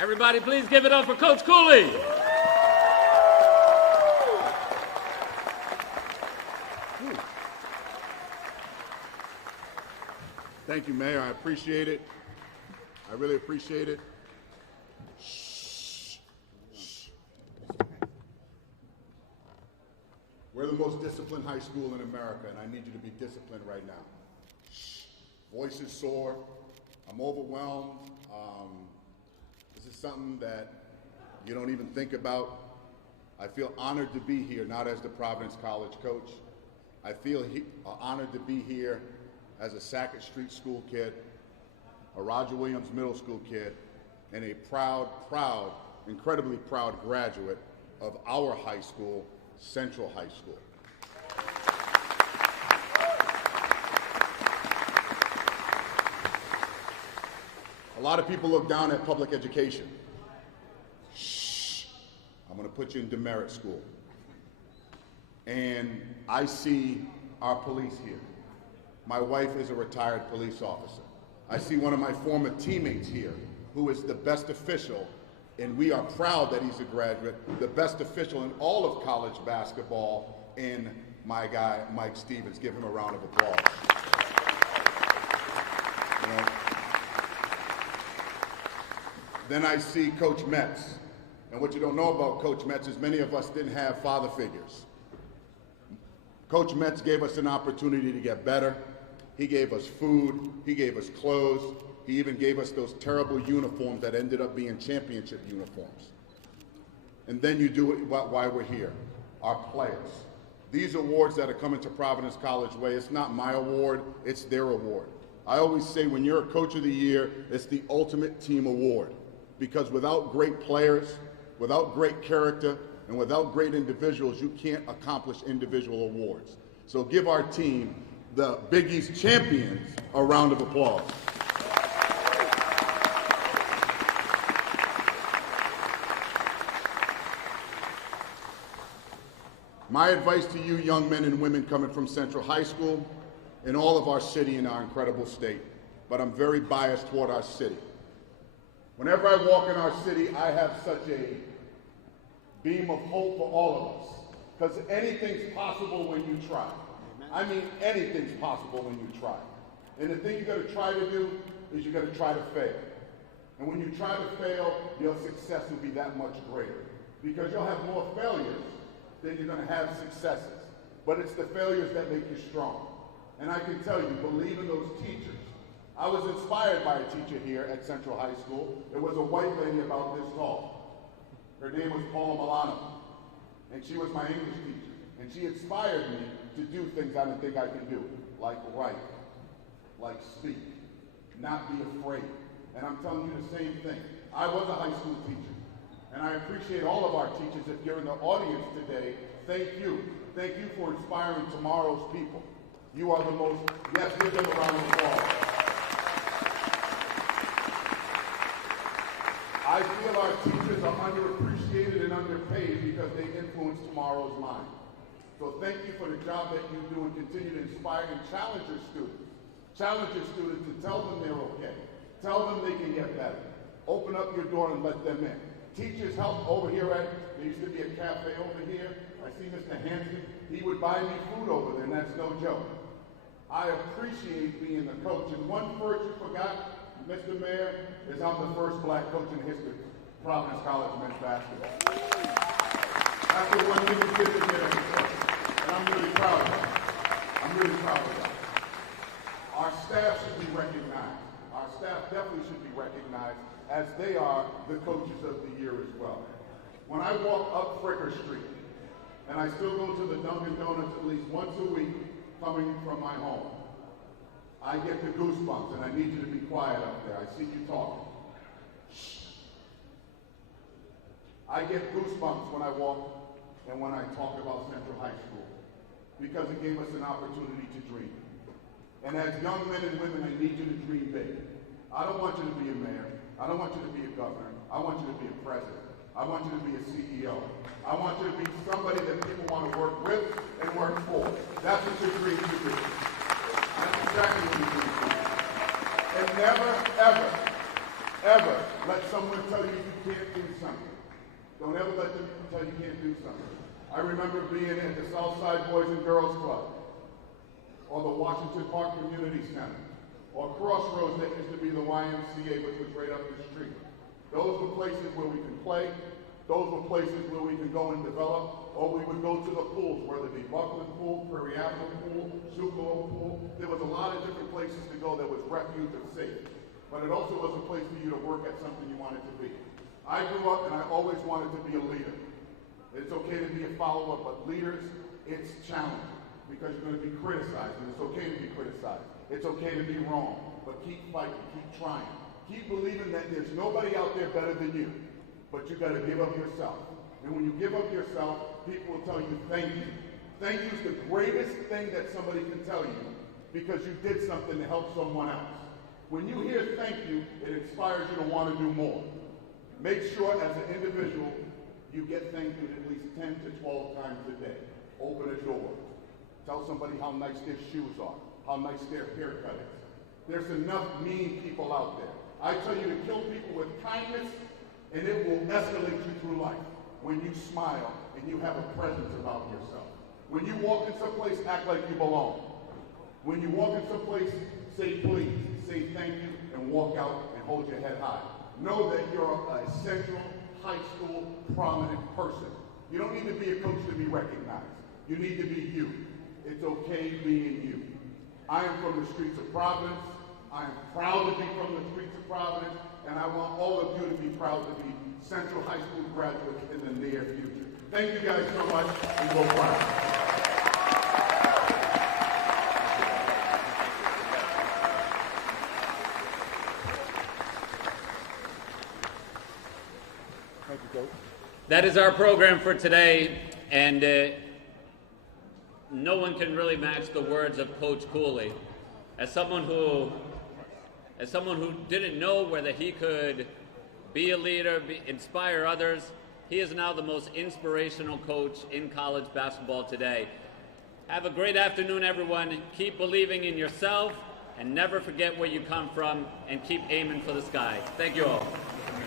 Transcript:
Everybody, please give it up for Coach Cooley. Thank you, Mayor. I appreciate it. I really appreciate it. We're the most disciplined high school in America, and I need you to be disciplined right now. Voice is sore. I'm overwhelmed. This is something that you don't even think about. I feel honored to be here, not as the Providence College coach. I feel honored to be here as a Sackett Street School kid, a Roger Williams Middle School kid, and a proud, incredibly proud graduate of our high school, Central High School. A lot of people look down at public education. Shh, I'm gonna put you in demerit school. And I see our police here. My wife is a retired police officer. I see one of my former teammates here who is the best official, and we are proud that he's a graduate, the best official in all of college basketball, in my guy, Mike Stevens. Give him a round of applause. You know? Then I see Coach Metz. And what you don't know about Coach Metz is many of us didn't have father figures. Coach Metz gave us an opportunity to get better. He gave us food, he gave us clothes, he even gave us those terrible uniforms that ended up being championship uniforms. And then you do it why we're here, our players. These awards that are coming to Providence College Way, it's not my award, it's their award. I always say when you're a Coach of the Year, it's the ultimate team award. Because without great players, without great character, and without great individuals, you can't accomplish individual awards. So give our team, the Big East champions, a round of applause. My advice to you young men and women coming from Central High School and all of our city and our incredible state, but I'm very biased toward our city. Whenever I walk in our city, I have such a beam of hope for all of us, because anything's possible when you try. I mean, anything's possible when you try. And the thing you got to try to do is you got to try to fail. And when you try to fail, your success will be that much greater, because you'll have more failures than you're going to have successes. But it's the failures that make you strong. And I can tell you, believe in those teachers. I was inspired by a teacher here at Central High School. It was a white lady about this tall. Her name was Paula Milano, and she was my English teacher. And she inspired me to do things I didn't think I could do, like write, like speak, not be afraid. And I'm telling you the same thing. I was a high school teacher, and I appreciate all of our teachers. If you're in the audience today, thank you. Thank you for inspiring tomorrow's people. You are the most, yes, give them a round of applause. I feel our teachers are underappreciated and underpaid because they influence tomorrow's mind. So thank you for the job that you do, and continue to inspire and challenge your students. Challenge your students to tell them they're okay. Tell them they can get better. Open up your door and let them in. Teachers help over here there used to be a cafe over here. I see Mr. Hanson. He would buy me food over there, and that's no joke. I appreciate being the coach. And one first you forgot, Mr. Mayor, is I'm the first black coach in history of Providence College men's basketball. That's the one thing you did to get as a coach. And I'm really proud of that. I'm really proud of that. Our staff should be recognized. Our staff definitely should be recognized, as they are the coaches of the year as well. When I walk up Fricker Street, and I still go to the Dunkin' Donuts at least once a week coming from my home, I get the goosebumps, and I need you to be quiet up there. I see you talking. Shh. I get goosebumps when I walk and when I talk about Central High School, because it gave us an opportunity to dream. And as young men and women, I need you to dream big. I don't want you to be a mayor. I don't want you to be a governor. I want you to be a president. I want you to be a CEO. I want you to be somebody that people want to work with and work for. That's what your dream should be. That's exactly what you do. And never, ever, ever let someone tell you you can't do something. Don't ever let them tell you can't do something. I remember being at the Southside Boys and Girls Club, or the Washington Park Community Center, or Crossroads that used to be the YMCA, which was right up the street. Those were places where we could play. Those were places where we could go and develop, or we would go to the pools, whether it be Buckland Pool, Prairie Avenue Pool, Sucalo Pool. There was a lot of different places to go that was refuge and safe. But it also was a place for you to work at something you wanted to be. I grew up and I always wanted to be a leader. It's okay to be a follower, but leaders, it's challenging because you're going to be criticized, and it's okay to be criticized. It's okay to be wrong, but keep fighting, keep trying. Keep believing that there's nobody out there better than you, but you got to give up yourself. And when you give up yourself, people will tell you thank you. Thank you is the greatest thing that somebody can tell you because you did something to help someone else. When you hear thank you, it inspires you to want to do more. Make sure as an individual, you get thank you at least 10 to 12 times a day. Open a door. Tell somebody how nice their shoes are, how nice their haircut is. There's enough mean people out there. I tell you to kill people with kindness, and it will escalate you through life. When you smile and you have a presence about yourself. When you walk in some place, act like you belong. When you walk in some place, say please, say thank you, and walk out and hold your head high. Know that you're a central high school prominent person. You don't need to be a coach to be recognized. You need to be you. It's okay being you. I am from the streets of Providence. I am proud to be from the streets of Providence, and I want all of you to be proud to be Central High School graduates in the near future. Thank you guys so much, and go Providence. Thank you, Coach. That is our program for today, and no one can really match the words of Coach Cooley. As someone who didn't know whether he could be a leader, inspire others, he is now the most inspirational coach in college basketball today. Have a great afternoon, everyone. Keep believing in yourself, and never forget where you come from, and keep aiming for the sky. Thank you all.